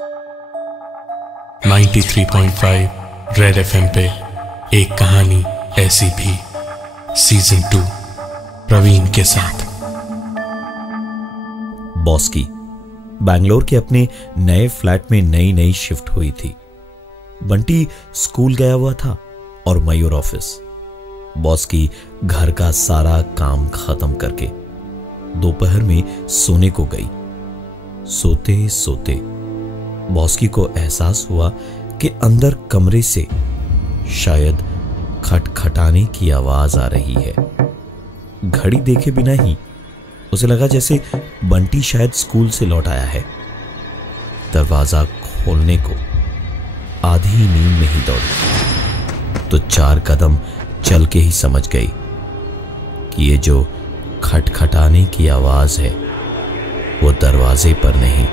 93.5 red FM पे एक कहानी ऐसी भी सीजन 2 प्रवीण के साथ। बॉस की बैंगलोर के अपने नए फ्लैट में नई शिफ्ट हुई थी। बंटी स्कूल गया हुआ था और मयूर ऑफिस। बॉस की घर का सारा काम खत्म करके दोपहर में सोने को गई। सोते सोते बॉस की को एहसास हुआ कि अंदर कमरे से शायद खटखटाने की आवाज आ रही है। घड़ी देखे बिना ही उसे लगा जैसे बंटी शायद स्कूल से लौट आया है। दरवाजा खोलने को आधी नींद में ही दौड़ी तो 4 कदम चल के ही समझ गई कि ये जो खटखटाने की आवाज है वो दरवाजे पर नहीं,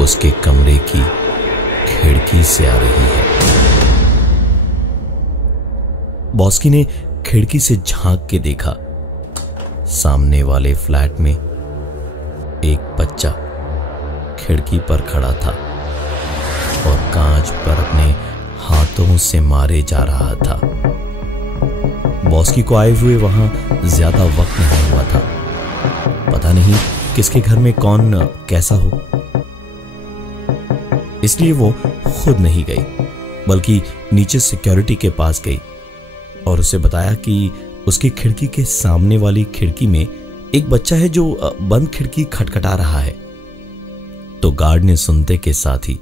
उसके कमरे की खिड़की से आ रही है। बॉस्की ने खिड़की से झांक के देखा। सामने वाले फ्लैट में एक बच्चा खिड़की पर खड़ा था और कांच पर अपने हाथों से मारे जा रहा था। बॉस्की को आए हुए वहां ज्यादा वक्त नहीं हुआ था। पता नहीं किसके घर में कौन कैसा हो, इसलिए वो खुद नहीं गई बल्कि नीचे सिक्योरिटी के पास गई और उसे बताया कि उसकी खिड़की के सामने वाली खिड़की में एक बच्चा है जो बंद खिड़की खटखटा रहा है। तो गार्ड ने सुनते के साथ ही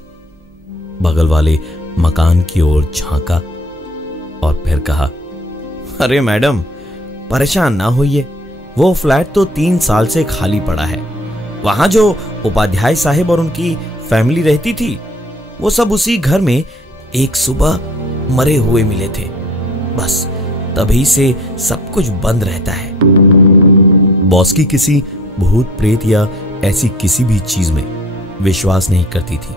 बगल वाले मकान की ओर झांका और फिर कहा, अरे मैडम परेशान ना होइए, वो फ्लैट तो 3 साल से खाली पड़ा है। वहां जो उपाध्याय साहब और उनकी फैमिली रहती थी वो सब उसी घर में एक सुबह मरे हुए मिले थे। बस तभी से सब कुछ बंद रहता है। बॉस की किसी भूत प्रेत या ऐसी किसी भी चीज में विश्वास नहीं करती थी।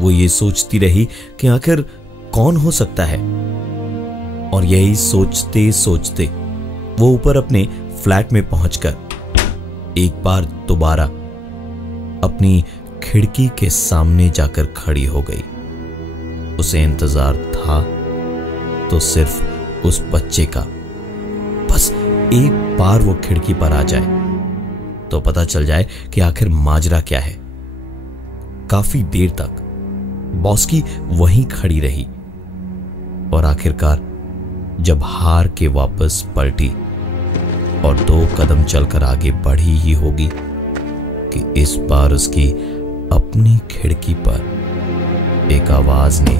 वो ये सोचती रही कि आखिर कौन हो सकता है, और यही सोचते सोचते वो ऊपर अपने फ्लैट में पहुंचकर एक बार दोबारा अपनी खिड़की के सामने जाकर खड़ी हो गई। उसे इंतजार था तो सिर्फ उस बच्चे का, बस एक बार वो खिड़की पर आ जाए तो पता चल जाए कि आखिर माजरा क्या है। काफी देर तक बॉस की वहीं खड़ी रही और आखिरकार जब हार के वापस पलटी और 2 कदम चलकर आगे बढ़ी ही होगी कि इस बार उसकी अपनी खिड़की पर एक आवाज ने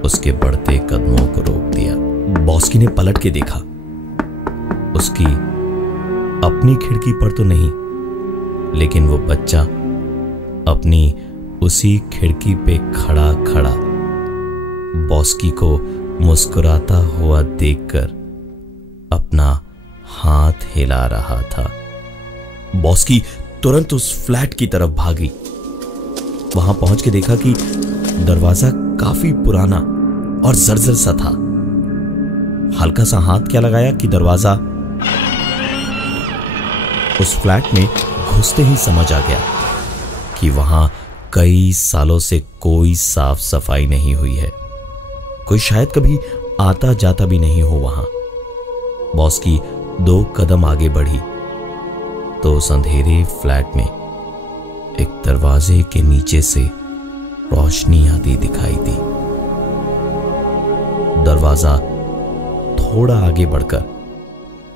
उसके बढ़ते कदमों को रोक दिया। बॉस्की ने पलट के देखा। उसकी अपनी खिड़की पर तो नहीं, लेकिन वो बच्चा अपनी उसी खिड़की पे खड़ा खड़ा बॉस्की को मुस्कुराता हुआ देखकर अपना हाथ हिला रहा था। बॉस्की तुरंत उस फ्लैट की तरफ भागी। वहां पहुंच के देखा कि दरवाजा काफी पुराना और जर्जर सा था। हल्का सा हाथ क्या लगाया कि दरवाजा, उस फ्लैट में घुसते ही समझ आ गया कि वहां कई सालों से कोई साफ सफाई नहीं हुई है। कोई शायद कभी आता जाता भी नहीं हो वहां। बॉस की 2 कदम आगे बढ़ी तो उस अंधेरे फ्लैट में एक दरवाजे के नीचे से रोशनी आती दिखाई दी। दरवाजा थोड़ा आगे बढ़कर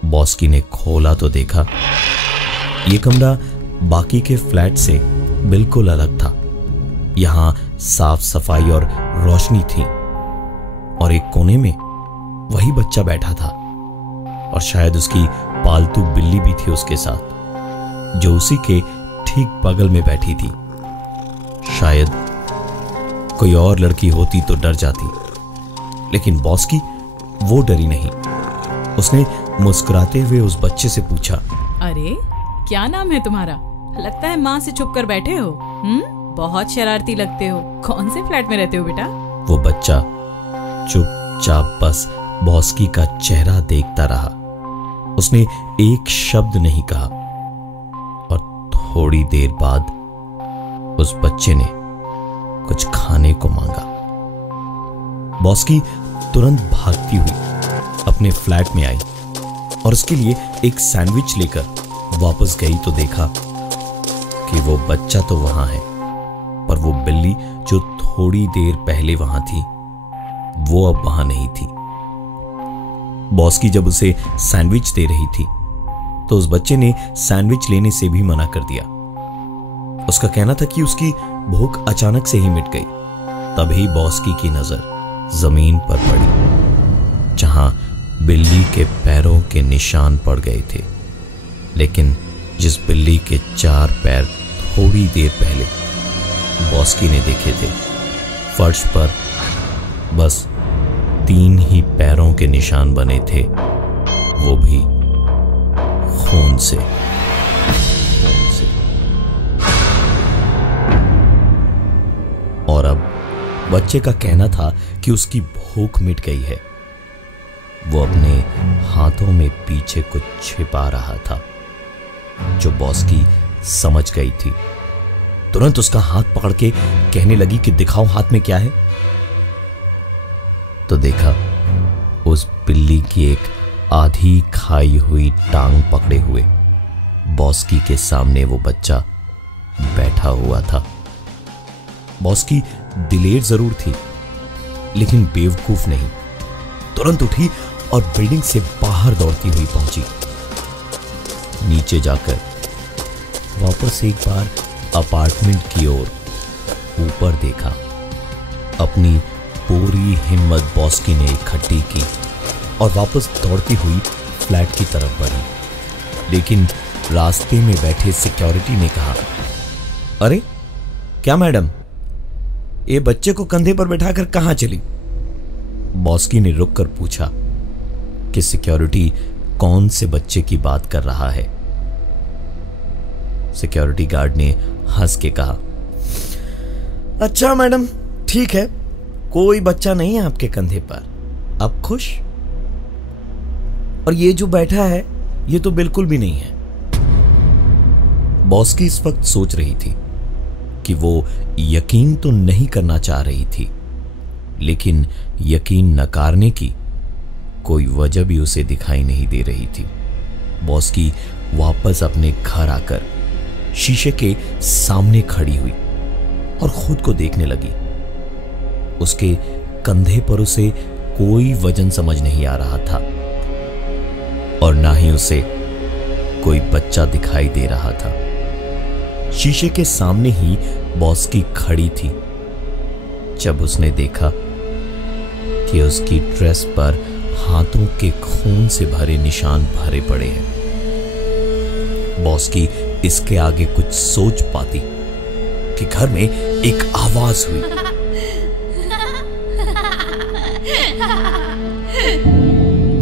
बॉस्की ने खोला तो देखा यह कमरा बाकी के फ्लैट से बिल्कुल अलग था। यहां साफ सफाई और रोशनी थी और एक कोने में वही बच्चा बैठा था और शायद उसकी पालतू बिल्ली भी थी उसके साथ, जो उसी के ठीक बगल में बैठी थी। शायद कोई और लड़की होती तो डर जाती, लेकिन बॉस्की वो डरी नहीं। उसने मुस्कुराते हुए उस बच्चे से पूछा, अरे क्या नाम है तुम्हारा? लगता है माँ से छुप कर बैठे हो। बहुत शरारती लगते हो। कौन से फ्लैट में रहते हो बेटा? वो बच्चा चुपचाप बस बॉस्की का चेहरा देखता रहा। उसने एक शब्द नहीं कहा और थोड़ी देर बाद उस बच्चे ने कुछ खाने को मांगा। बॉस्की तुरंत भागती हुई अपने फ्लैट में आई और उसके लिए एक सैंडविच लेकर वापस गई तो देखा कि वो बच्चा तो वहां है, पर वो बिल्ली जो थोड़ी देर पहले वहां थी वो अब वहां नहीं थी। बॉस्की जब उसे सैंडविच दे रही थी तो उस बच्चे ने सैंडविच लेने से भी मना कर दिया। उसका कहना था कि उसकी भूख अचानक से ही मिट गई। तभी बॉस्की की नजर जमीन पर पड़ी जहां बिल्ली के पैरों के निशान पड़ गए थे, लेकिन जिस बिल्ली के 4 पैर थोड़ी देर पहले बॉस्की ने देखे थे, फर्श पर बस 3 ही पैरों के निशान बने थे, वो भी खून से। और अब बच्चे का कहना था कि उसकी भूख मिट गई है। वो अपने हाथों में पीछे कुछ छिपा रहा था, जो बॉस्की समझ गई थी। तुरंत उसका हाथ पकड़ के कहने लगी कि दिखाओ हाथ में क्या है। तो देखा उस बिल्ली की एक आधी खाई हुई टांग पकड़े हुए बॉस्की के सामने वो बच्चा बैठा हुआ था। बॉस्की दिलेर जरूर थी, लेकिन बेवकूफ नहीं। तुरंत उठी और बिल्डिंग से बाहर दौड़ती हुई पहुंची। नीचे जाकर वापस एक बार अपार्टमेंट की ओर ऊपर देखा। अपनी पूरी हिम्मत बॉस्की ने इकट्ठी की और वापस दौड़ती हुई फ्लैट की तरफ बढ़ी, लेकिन रास्ते में बैठे सिक्योरिटी ने कहा, अरे क्या मैडम, ये बच्चे को कंधे पर बैठाकर कहां चली? बॉस्की ने रुककर पूछा कि सिक्योरिटी कौन से बच्चे की बात कर रहा है। सिक्योरिटी गार्ड ने हंस के कहा, अच्छा मैडम, ठीक है, कोई बच्चा नहीं है आपके कंधे पर, अब खुश? और ये जो बैठा है ये तो बिल्कुल भी नहीं है। बॉस्की इस वक्त सोच रही थी कि वो यकीन तो नहीं करना चाह रही थी, लेकिन यकीन नकारने की कोई वजह भी उसे दिखाई नहीं दे रही थी। बॉस्की वापस अपने घर आकर शीशे के सामने खड़ी हुई और खुद को देखने लगी। उसके कंधे पर उसे कोई वजन समझ नहीं आ रहा था और ना ही उसे कोई बच्चा दिखाई दे रहा था। शीशे के सामने ही बॉस्की खड़ी थी जब उसने देखा कि उसकी ड्रेस पर हाथों के खून से भरे निशान भरे पड़े हैं। बॉस्की इसके आगे कुछ सोच पाती कि घर में एक आवाज हुई।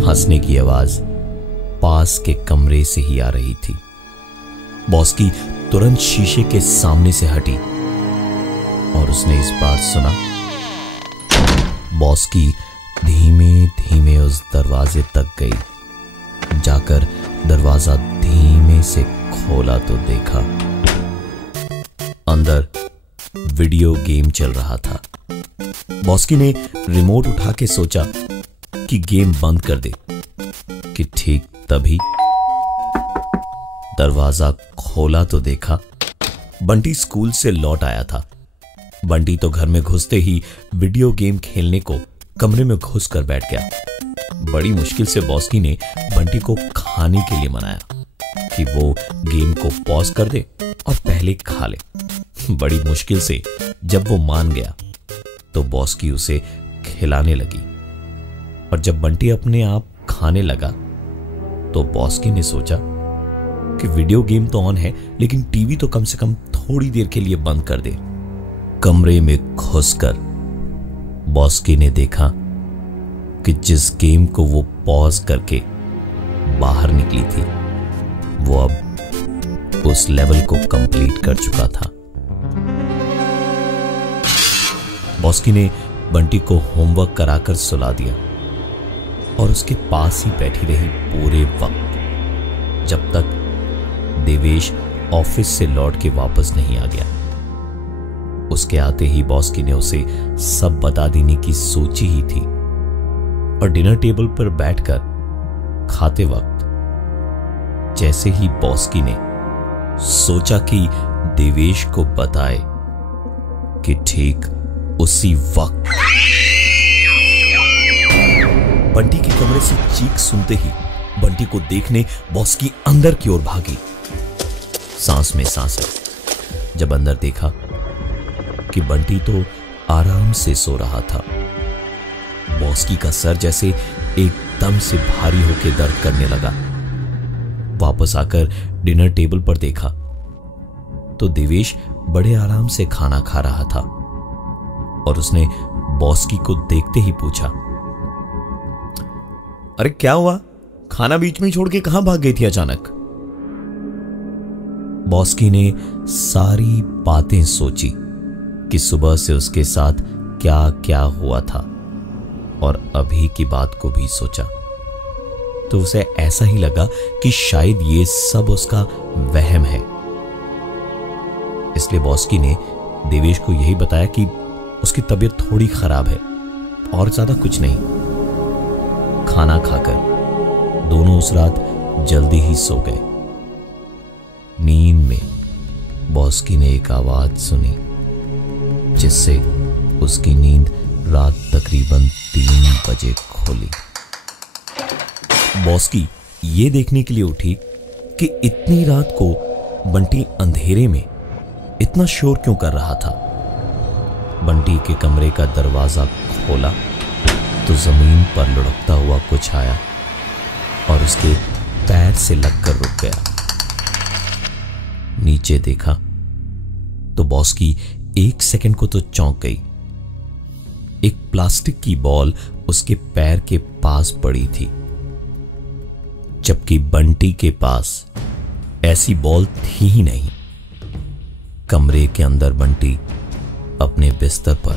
हंसने की आवाज पास के कमरे से ही आ रही थी। बॉस्की तुरंत शीशे के सामने से हटी और उसने इस बार सुना। बॉस्की धीमे धीमे उस दरवाजे तक गई। जाकर दरवाजा धीमे से खोला तो देखा अंदर वीडियो गेम चल रहा था। बॉस्की ने रिमोट उठा के सोचा कि गेम बंद कर दे कि ठीक तभी दरवाजा खोला तो देखा बंटी स्कूल से लौट आया था। बंटी तो घर में घुसते ही वीडियो गेम खेलने को कमरे में घुस कर बैठ गया। बड़ी मुश्किल से बॉस्की ने बंटी को खाने के लिए मनाया कि वो गेम को पॉज कर दे और पहले खा ले। बड़ी मुश्किल से जब वो मान गया तो बॉस्की उसे खिलाने लगी और जब बंटी अपने आप खाने लगा तो बॉस्की ने सोचा कि वीडियो गेम तो ऑन है, लेकिन टीवी तो कम से कम थोड़ी देर के लिए बंद कर दे। कमरे में घुसकर बॉस्की ने देखा कि जिस गेम को वो पॉज करके बाहर निकली थी वो अब उस लेवल को कंप्लीट कर चुका था। बॉस्की ने बंटी को होमवर्क कराकर सुला दिया और उसके पास ही बैठी रही पूरे वक्त, जब तक देवेश ऑफिस से लौट के वापस नहीं आ गया। उसके आते ही बॉस्की ने उसे सब बता देने की सोची ही थी और डिनर टेबल पर बैठकर खाते वक्त जैसे ही बॉस्की ने सोचा कि देवेश को बताए कि ठीक उसी वक्त बंटी के कमरे से चीख सुनते ही बंटी को देखने बॉस्की अंदर की ओर भागी। सांस में सांस है जब अंदर देखा कि बंटी तो आराम से सो रहा था। बॉस्की का सर जैसे एकदम से भारी होकर दर्द करने लगा। वापस आकर डिनर टेबल पर देखा तो देवेश बड़े आराम से खाना खा रहा था और उसने बॉस्की को देखते ही पूछा, अरे क्या हुआ? खाना बीच में ही छोड़ के कहां भाग गई थी अचानक? बॉस्की ने सारी बातें सोची कि सुबह से उसके साथ क्या क्या हुआ था और अभी की बात को भी सोचा तो उसे ऐसा ही लगा कि शायद ये सब उसका वहम है। इसलिए बॉस्की ने देवेश को यही बताया कि उसकी तबीयत थोड़ी खराब है और ज्यादा कुछ नहीं। खाना खाकर दोनों उस रात जल्दी ही सो गए। नींद में बॉस्की ने एक आवाज सुनी जिससे उसकी नींद रात तकरीबन 3 बजे खोली। बॉस्की ये देखने के लिए उठी कि इतनी रात को बंटी अंधेरे में इतना शोर क्यों कर रहा था। बंटी के कमरे का दरवाजा खोला तो जमीन पर लुढ़कता हुआ कुछ आया और उसके पैर से लगकर रुक गया। नीचे देखा तो बॉस्की 1 सेकंड को तो चौंक गई। एक प्लास्टिक की बॉल उसके पैर के पास पड़ी थी, जबकि बंटी के पास ऐसी बॉल थी ही नहीं। कमरे के अंदर बंटी अपने बिस्तर पर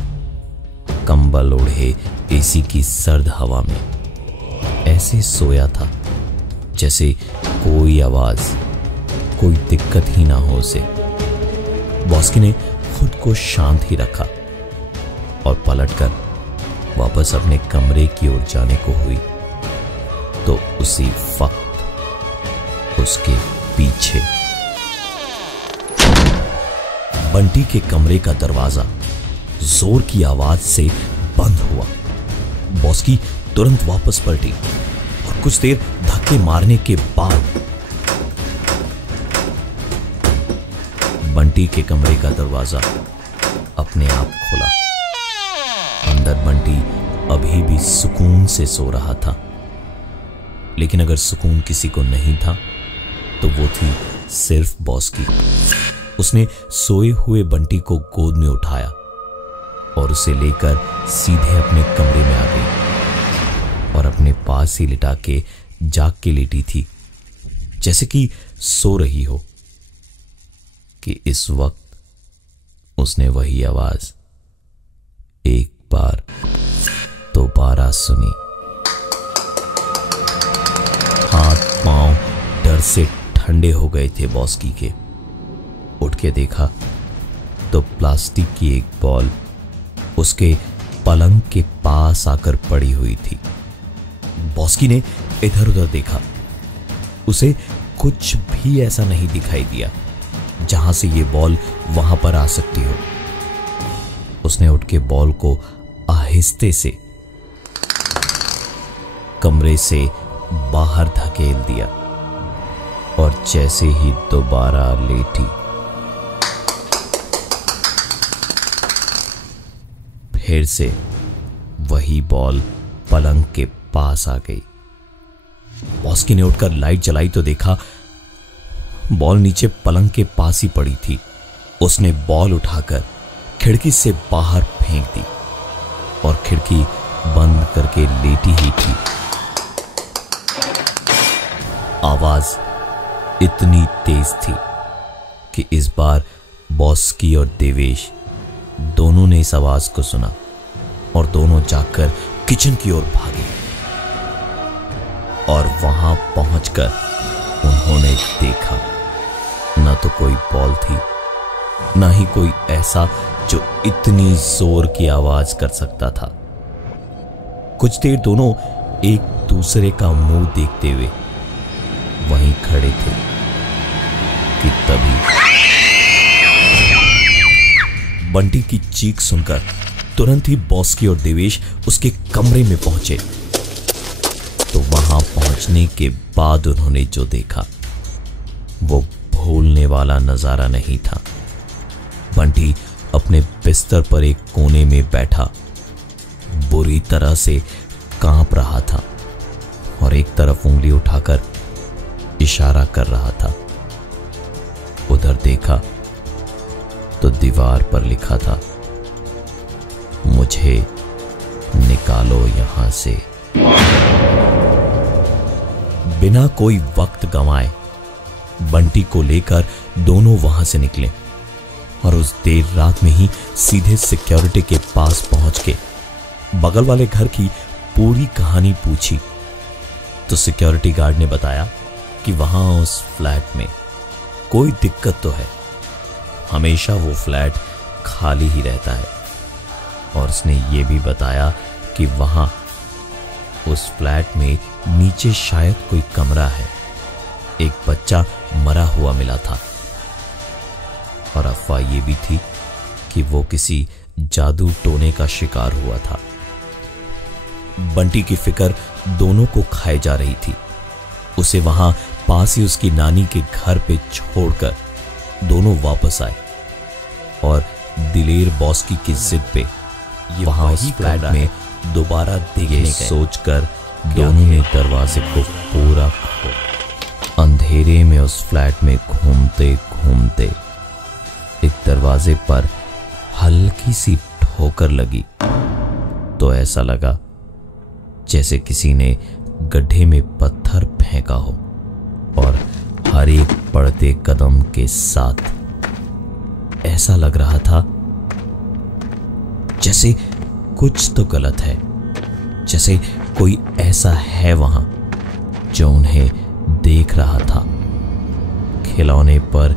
कंबल ओढ़े एसी की सर्द हवा में ऐसे सोया था जैसे कोई आवाज, कोई दिक्कत ही ना हो उसे। बॉस्की ने खुद को शांत ही रखा और पलटकर वापस अपने कमरे की ओर जाने को हुई तो उसी वक्त उसके पीछे बंटी के कमरे का दरवाजा जोर की आवाज से बंद हुआ। बॉस्की तुरंत वापस पलटी और कुछ देर धक्के मारने के बाद बंटी के कमरे का दरवाजा अपने आप खुला। अंदर बंटी अभी भी सुकून से सो रहा था, लेकिन अगर सुकून किसी को नहीं था तो वो थी सिर्फ बॉस्की। उसने सोए हुए बंटी को गोद में उठाया और उसे लेकर सीधे अपने कमरे में आ गई और अपने पास ही लिटा के जाग के लेटी थी जैसे कि सो रही हो कि इस वक्त उसने वही आवाज एक बार दोबारा सुनी। हाथ पांव डर से ठंडे हो गए थे बॉस्की के। उठ के देखा तो प्लास्टिक की एक बॉल उसके पलंग के पास आकर पड़ी हुई थी। बॉस्की ने इधर उधर देखा, उसे कुछ भी ऐसा नहीं दिखाई दिया जहां से ये बॉल वहां पर आ सकती हो। उसने उठ के बॉल को आहिस्ते से कमरे से बाहर धकेल दिया और जैसे ही दोबारा लेटी फिर से वही बॉल पलंग के पास आ गई। बॉस्की ने उठकर लाइट जलाई तो देखा बॉल नीचे पलंग के पास ही पड़ी थी। उसने बॉल उठाकर खिड़की से बाहर फेंक दी और खिड़की बंद करके लेटी ही थी। आवाज इतनी तेज थी कि इस बार बॉस्की और देवेश दोनों ने इस आवाज को सुना और दोनों जाकर किचन की ओर भागे और वहां पहुंचकर उन्होंने देखा न तो कोई बॉल थी, ना ही कोई ऐसा जो इतनी जोर की आवाज कर सकता था। कुछ देर दोनों एक दूसरे का मुंह देखते हुए वहीं खड़े थे कि तभी बंटी की चीख सुनकर तुरंत ही बॉस्की और देवेश उसके कमरे में पहुंचे। तो वहां पहुंचने के बाद उन्होंने जो देखा वो भूलने वाला नजारा नहीं था। बंटी अपने बिस्तर पर एक कोने में बैठा बुरी तरह से कांप रहा था और एक तरफ उंगली उठाकर इशारा कर रहा था। उधर देखा तो दीवार पर लिखा था, मुझे निकालो यहां से। बिना कोई वक्त गंवाए बंटी को लेकर दोनों वहां से निकले और उस देर रात में ही सीधे सिक्योरिटी के पास पहुंच के बगल वाले घर की पूरी कहानी पूछी। तो सिक्योरिटी गार्ड ने बताया कि वहां उस फ्लैट में कोई दिक्कत तो है, हमेशा वो फ्लैट खाली ही रहता है। और उसने ये भी बताया कि वहां उस फ्लैट में नीचे शायद कोई कमरा है, एक बच्चा मरा हुआ मिला था और अफवाह ये भी थी कि वो किसी जादू टोने का शिकार हुआ था। बंटी की फिक्र दोनों को खाए जा रही थी। उसे वहां पास ही उसकी नानी के घर पे छोड़कर दोनों वापस आए और दिलेर बॉस्की की जिद पे वहां उस फ्लैट में दोबारा देखने गए। सोचकर दोनों ने दरवाजे को पूरा खोला। अंधेरे में उस फ्लैट में घूमते घूमते एक दरवाजे पर हल्की सी ठोकर लगी तो ऐसा लगा जैसे किसी ने गड्ढे में पत्थर फेंका हो और हर एक बढ़ते कदम के साथ ऐसा लग रहा था जैसे कुछ तो गलत है, जैसे कोई ऐसा है वहां जो उन्हें देख रहा था। खिलौने पर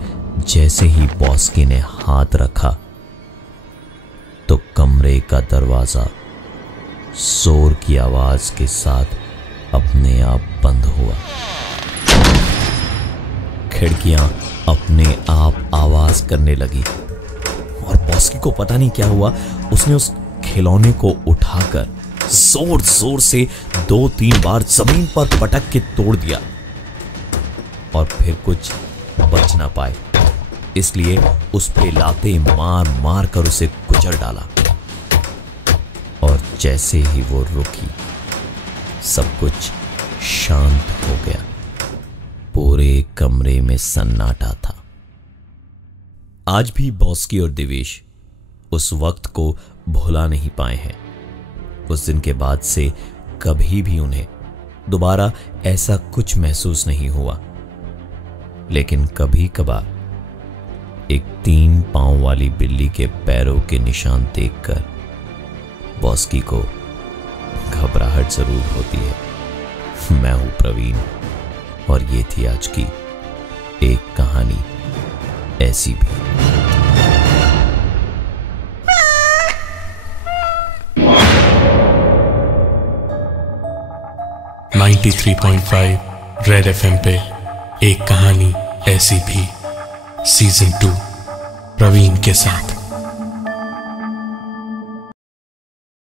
जैसे ही बॉस्की ने हाथ रखा तो कमरे का दरवाजा जोर की आवाज के साथ अपने आप बंद हुआ। खिड़कियां अपने आप आवाज करने लगी और बॉस्की को पता नहीं क्या हुआ, उसने उस खिलौने को उठाकर जोर जोर से 2-3 बार जमीन पर पटक के तोड़ दिया और फिर कुछ बच ना पाए, इसलिए उस पे लाते मार मार कर उसे कुचल डाला। और जैसे ही वो रुकी सब कुछ शांत हो गया। पूरे कमरे में सन्नाटा था। आज भी बॉस्की और देवेश उस वक्त को भुला नहीं पाए हैं। उस दिन के बाद से कभी भी उन्हें दोबारा ऐसा कुछ महसूस नहीं हुआ, लेकिन कभी कभार एक 3 पांव वाली बिल्ली के पैरों के निशान देखकर बॉस्की को घबराहट जरूर होती है। मैं हूं प्रवीण और ये थी आज की एक कहानी ऐसी भी। .5 रेड FM पे एक कहानी ऐसी भी सीजन 2 प्रवीण के साथ।